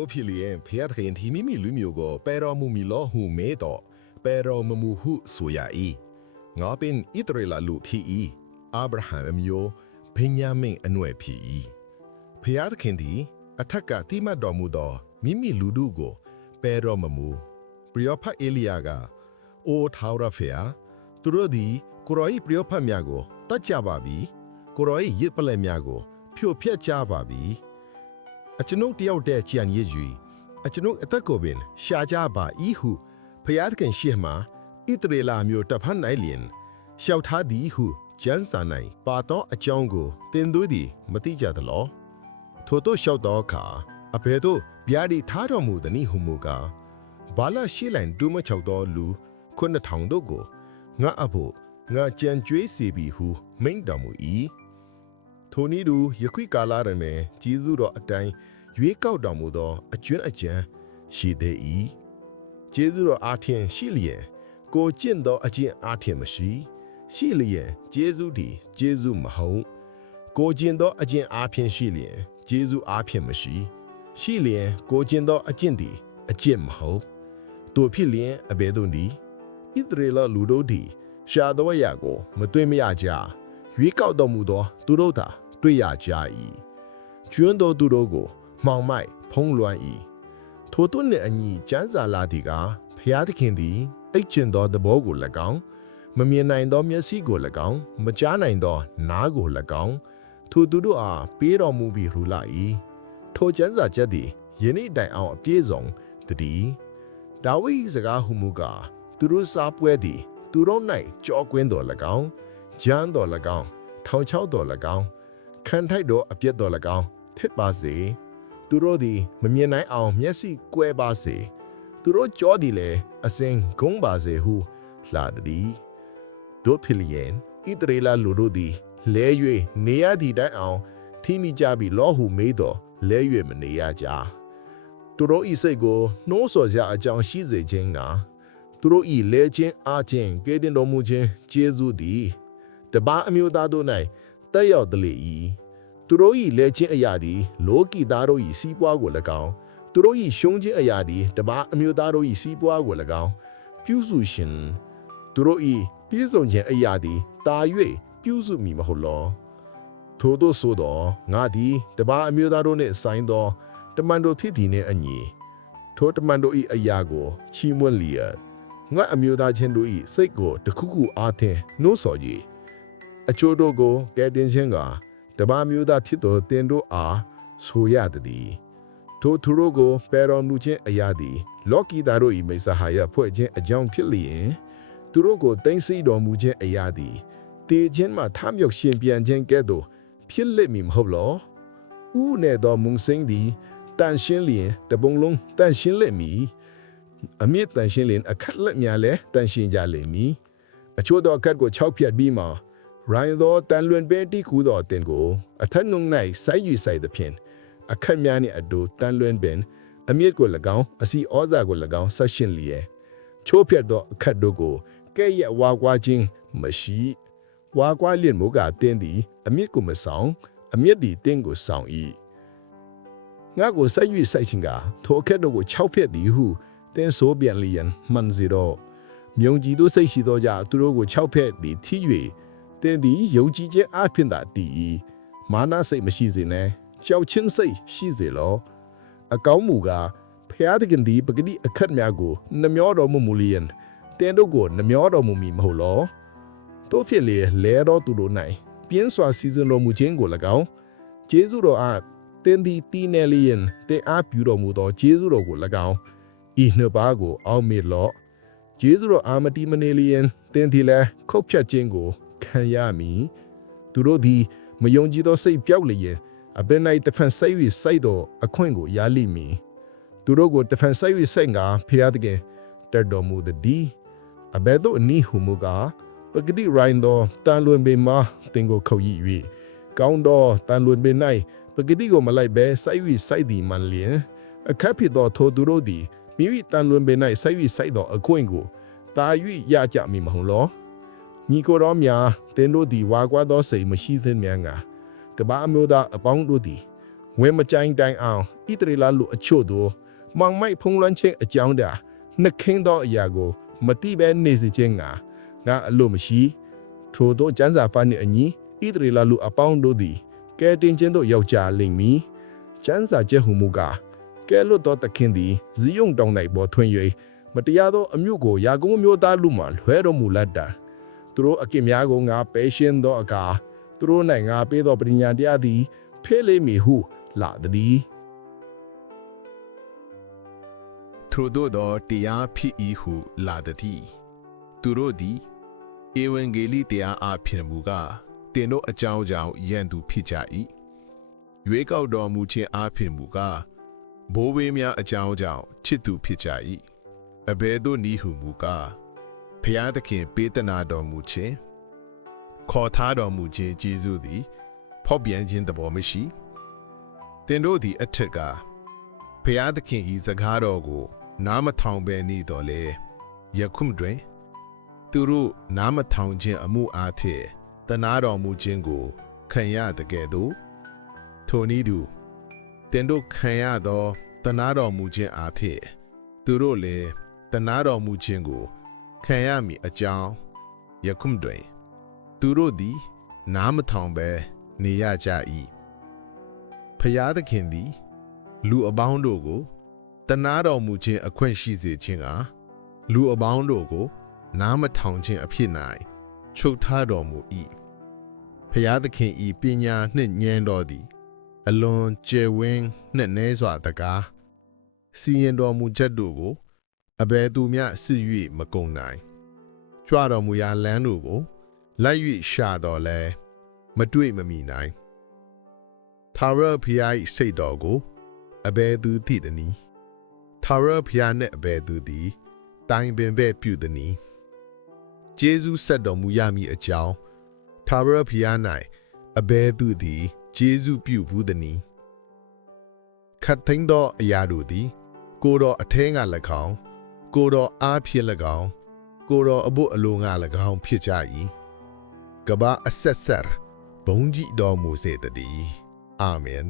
တိုးဖြစ်လျင်ဖျားသခင်ဒီမိမိလူမျိုးကိုပေတော်မူမီလောဟုမဲတော့ပေတော်မမူဟုဆိုရ၏ငါပင်ဣတရေလလူဖြစ်၏အာဗြဟံအမျိုးဘင်ညာမင်အနွယ်ဖြစ်၏ဖျားသခင်သည်အထက်ကတိမတ်တော်မူသောမိမိလူတို့ကိုပေတော်မမူပရိယောဖတ်အေလိယာကအိုထာဝရဖျားသူတို့သည်ကိုရောဤပရိယောဖတ်များကိုတတ်ကြပါပြီကိုရောဤရစ်ပလက်များကိုဖြိုဖျက်ကြပါပြီ အကျွန်ုပ်တယောက်တည်းကြံရည်ယူအကျွန်ုပ်အသက်ကိုပင် ရှာကြပါဤဟုဖျားသခင်ရှိမှဣတရေလာမျိုးတဖန်နိုင်လျင်လျှောက်ထားသည်ဟုကျမ်းစာ၌ပါသောအကြောင်းကိုသင်တို့သည်မသိကြသလောထို့သောလျှောက်သောအခါအဘယ်သို့ဗျာဒီထားတော်မူသည်နည်းဟုမူကားဘာလရှိလိုင်ဒူးမချောက်သောလူခုနှစ်ထောင်တို့ကိုငါအဖို့ငါကြံကြွေးစီပြီဟုမိန့်တော်မူ၏ ထိုနည်းတူယခုကာလတွင်ကြီးစုတော်အတိုင်းရွေးကောက်တော်မူသောအကျွမ်းအကြံရှိသေး၏ကျေးဇူးတော်အားဖြင့်ရှိလျင်ကိုကျင့်သောအကျင့်အားဖြင့်မရှိ ရှိလျင်ကျေးဇူးသည်ကျေးဇူးမဟုတ်ကိုကျင့်သောအကျင့်အားဖြင့်ရှိလျင်ကျေးဇူးအားဖြင့်မရှိ ရှိလျင်ကိုကျင့်သောအကျင့်သည်အကျင့်မဟုတ်တို့ဖြစ်လျင်အဘယ်သို့နည်းဣသရေလလူတို့သည်ရှားသောအရာကိုမတွေ့မရကြ ရွေးကောက်တော်မူသောသူတို့သာတွေ့ရကြ၏ကျွန်းသောသူတို့ကိုမှောင်မိုက်ဖုံးလွှမ်း၏ထိုတို့နှင့်အညီကျမ်းစာလာသည်ကဖျားသခင်သည်အိတ်ချင်သောသဘောကို၎င်းမမြင်နိုင်သောမျက်စိကို၎င်းမကြားနိုင်သောနားကို၎င်းထိုသူတို့အားပေးတော်မူပြီးရူလာ၏ထိုကျမ်းစာချက်သည်ယနေ့တိုင်အောင်အပြည့်စုံတည်ဒါဝိဒ်စကားဟုမူကားသူတို့စားပွဲသည် သူတို့၌ကြောကွင်းတော်၎င်း ဂျမ်းတော်၎င်းထောင်ချောက်တော်၎င်းခံထိုက်တော်အပြည့်တော်၎င်းဖြစ်ပါစေသူတို့သည်မမြင်နိုင်အောင်မျက်စိကွဲပါစေသူတို့ကြောသည်လည်းအစင်ဂုံးပါစေဟုလာသည်တို့ဖြစ်လျင်ဣတရေလလူတို့သည်လဲ၍နေရသည့်တိုင်အောင်ထိမိကြပြီးလောဟုမေးတော်လဲ၍မနေရကြသူတို့ဤစိတ်ကိုနှိုးဆော်စရာအကြောင်းရှိစေခြင်းကသူတို့ဤလဲခြင်းအားဖြင့်ကဲတင်တော်မူခြင်းကျေးဇူးသည် တပါအမျိုးသားတို့၌တက်ရောက်တလေ၏သူတို့၏လဲခြင်းအရာသည်လောကီသားတို့၏စီးပွားကို၎င်းသူတို့၏ရှုံးခြင်းအရာသည်တပါအမျိုးသားတို့၏စီးပွားကို၎င်းပြုစုရှင်သူတို့၏ပြည့်စုံခြင်းအရာသည်တာ၍ပြုစုမိမဟုတ်လောထို့သောဆိုသောငါသည်တပါအမျိုးသားတို့နှင့်ဆိုင်သောတမန်တော်ဖြစ်သည်နှင့်အညီထိုတမန်တို့၏အရာကိုချီးမွမ်းလျက်ငါအမျိုးသားချင်းတို့၏စိတ်ကိုတခုခုအားဖြင့်နှိုးဆော်၍ အချို့တို့ကိုကဲတင်ခြင်းကတပါမျိုးသားဖြစ်သောတင်တို့အားဆိုရသည်ထိုသူတို့ကိုပယ်တော်မူခြင်းအရာသည် လောကီသားတို့၏မိစ္ဆာဟာယဖွဲ့ခြင်းအကြောင်းဖြစ်လျင်သူတို့ကိုတင်စီတော်မူခြင်းအရာသည်တည်ခြင်းမှထမြောက်ရှင်ပြန်ခြင်းကဲ့သို့ဖြစ်လိမ့်မည်မဟုတ်လောဥနဲ့တော်မုံစိမ့်သည်တန်ရှင်းလျင်တပုံလုံးတန်ရှင်းလိမ့်မည်အမြင့်တန်ရှင်းလျင်အခက်လက်များလည်းတန်ရှင်းကြလိမ့်မည်အချို့သောအခက်ကို6ဖြတ်ပြီးမှ ရိုင်းသောတန်လွင်ပင်တိကူသောအတင်ကိုအထက်နှုံ၌စိုက်ယူဆိုင်သဖြင့်အခက်များနှင့်အတူတန်လွင်ပင်အမြင့်ကို၎င်းအစီဩဇာကို၎င်းဆက်ရှင်လျက်ချိုးဖြတ်သောအခက်တို့ကိုကဲ့ရဲ့ဝါကွာခြင်းမရှိဝါကွာလျင်မူကတင်းသည်အမြင့်ကိုမဆောင်အမြင့်သည်တင်းကိုဆောင်၏ငါကိုစိုက်ယူဆိုင်ခြင်းကထိုအခက်တို့ကို6ဖြတ်သည်ဟုတင်းဆိုပြန်လျင်မှန်စီတော့မြုံကြည်တို့စိတ်ရှိသောကြောင့်သူတို့ကို6ဖက်သည်ထိ၍ တင်းသည်ယုံကြည်ခြင်းအဖြစ်သာတည်၏မာနစိတ်မရှိစေနဲ့ကြောက်ချင်းစိတ်ရှိစေလောအကောင်းမူကားဖျားသခင်သည်ပဂတိအခက်များကိုနှမျောတော်မူမူလျင်တင်းတို့ကိုနှမျောတော်မူမည်မဟုတ်လောတို့ဖြစ်လေလဲတော်သူတို့၌ပြင်းစွာစီစဉ်တော်မူခြင်းကို၎င်းဂျေဇုတော်အားတင်းသည်တီးနေလျင်တင်းအားပြုတော်မူသောဂျေဇုတော်ကို၎င်းဤနှစ်ပါးကို အောက်မေ့လော့ဂျေဇုတော်အာမတီမနေလျင်တင်းသည်လည်းခုတ်ဖြတ်ခြင်းကို ခံရမည်သူတို့သည်မယုံကြည်သောစိတ်ပြောက်လျင်အဘယ်၌တဖန်ဆိုင်၍စိုက်သောအခွင့်ကိုရလိမည်သူတို့ကိုတဖန်ဆိုင်၍စိုက်ငါဖျားတဲ့တတ်တော်မူသည်အဘယ်သို့အနည်းဟုမူကားပဂတိရိုင်းသောတန်လွင်ပင်မှာတင်ကိုခုတ်ရ၍ကောင်းသောတန်လွင်ပင်၌ပဂတိကိုမလိုက်ဘဲစိုက်၍စိုက်သည်မှန်လျင်အခက်ဖြစ်သောထိုသူတို့သည်မိမိတန်လွင်ပင်၌စိုက်၍စိုက်သောအခွင့်ကိုတာ၍ရကြမည်မဟုတ်လော ညီကိုတော်များတင်းတို့သည်ဝါကွာသောစိတ်မရှိသင့်များငါတပါအမျိုးသားအပေါင်းတို့သည်ဝဲမကြိုင်တိုင်အောင်ဣဣတရီလာလူအချို့တို့မောင်မိုက်ဖုံးလွှမ်းခြင်းအကြောင်းတာနှခင်းသောအရာကို မတိပဲနေစေခြင်းငါငါအလို့မရှိထို့သောကျမ်းစာပါနှင့်အညီဣတရီလာလူအပေါင်းတို့သည်ကဲတင်ခြင်းတို့ယောက်ျားလိမ့်မည်ကျမ်းစာချက်ဟုမူကားကဲလွတ်သောသခင်သည်ဇီယုံတောင်၌ပေါ်ထွန်း၍မတရားသောအမျိုးကိုယာကုံမျိုးသားလူမှလွှဲတော်မူလက်တံ သူတို့အကင်များကိုငါပယ်ရှင်းသောအခါသူတို့၌ငါပေးသောပရိညာတရားသည်ဖေးလိမ့်မည်ဟုလာသည်ထို့သောသောတရားဖြစ်၏ဟုလာသည်သူတို့သည်ဧဝံဂေလိတရားအဖြစ်မူကားတင်တို့အကြောင်းကြောင့်ယံသူဖြစ်ကြ၏ရွေးကောက်တော်မူခြင်းအဖြစ်မူကားဘိုးဘေးများအကြောင်းကြောင့်ချစ်သူဖြစ်ကြ၏အဘယ်သို့နည်းဟုမူကား ဖျားသခင်ပေးသနာတော်မူခြင်းခေါ်ထားတော်မူခြင်းကျေးဇူးသည်ဖောက်ပြန်ခြင်းသဘောမရှိတင်တို့သည်အထက်ကဖျားသခင်ဤစကားတော်ကို နားမထောင်ပဲနေတော်လေယခုတွင် သူတို့နားမထောင်ခြင်းအမှုအားဖြင့်တနာတော်မူခြင်းကို ခံရတကယ်သို့ထိုနည်းတူတင်တို့ခံရသောတနာတော်မူခြင်းအားဖြင့်သူတို့လည်းတနာတော်မူခြင်းကို ခံရမည်အကြောင်းယခုတွင် သူတို့သည် နားမထောင်ပဲနေရကြ၏ဖျားသခင်သည် လူအပေါင်းတို့ကိုတနာတော်မူခြင်းအခွင့်ရှိစေခြင်းကလူအပေါင်းတို့ကို နားမထောင်ခြင်းအဖြစ်၌ချုပ်ထားတော်မူ၏ဖျားသခင်ဤပညာနှင့်ဉာဏ်တော်သည် အလွန်ကျယ်ဝန်းနှင့်နဲစွာတကားစီရင်တော်မူချက်တို့ကို အဘယ်သူမျှစစ်၍မကုန်နိုင်ကြွတော်မူရာလမ်းတို့ကိုလိုက်၍ရှာတော်လဲမတွေ့မမီနိုင်သာရဖျား၏စိတ်တော်ကိုအဘယ်သူသိသနည်းသာရဖျားနှင့်အဘယ်သူသည်တိုင်ပင်ပဲ့ပြုသည်နည်းဂျေဇုဆက်တော်မူရမည်အကြောင်းသာရဖျား၌အဘယ်သူသည်ဂျေဇုပြုဘူးသည်နည်းခတ်သိမ်းသောအရာတို့သည် ကိုတော်အထဲက၎င်း ကိုတော်အားဖြင့်၎င်းကိုတော်အဖို့အလိုငါ၎င်းဖြစ်ကြ၏ကဘာအဆက်ဆက်ဘုံကြီးတော်မူစေတည်းအာမင်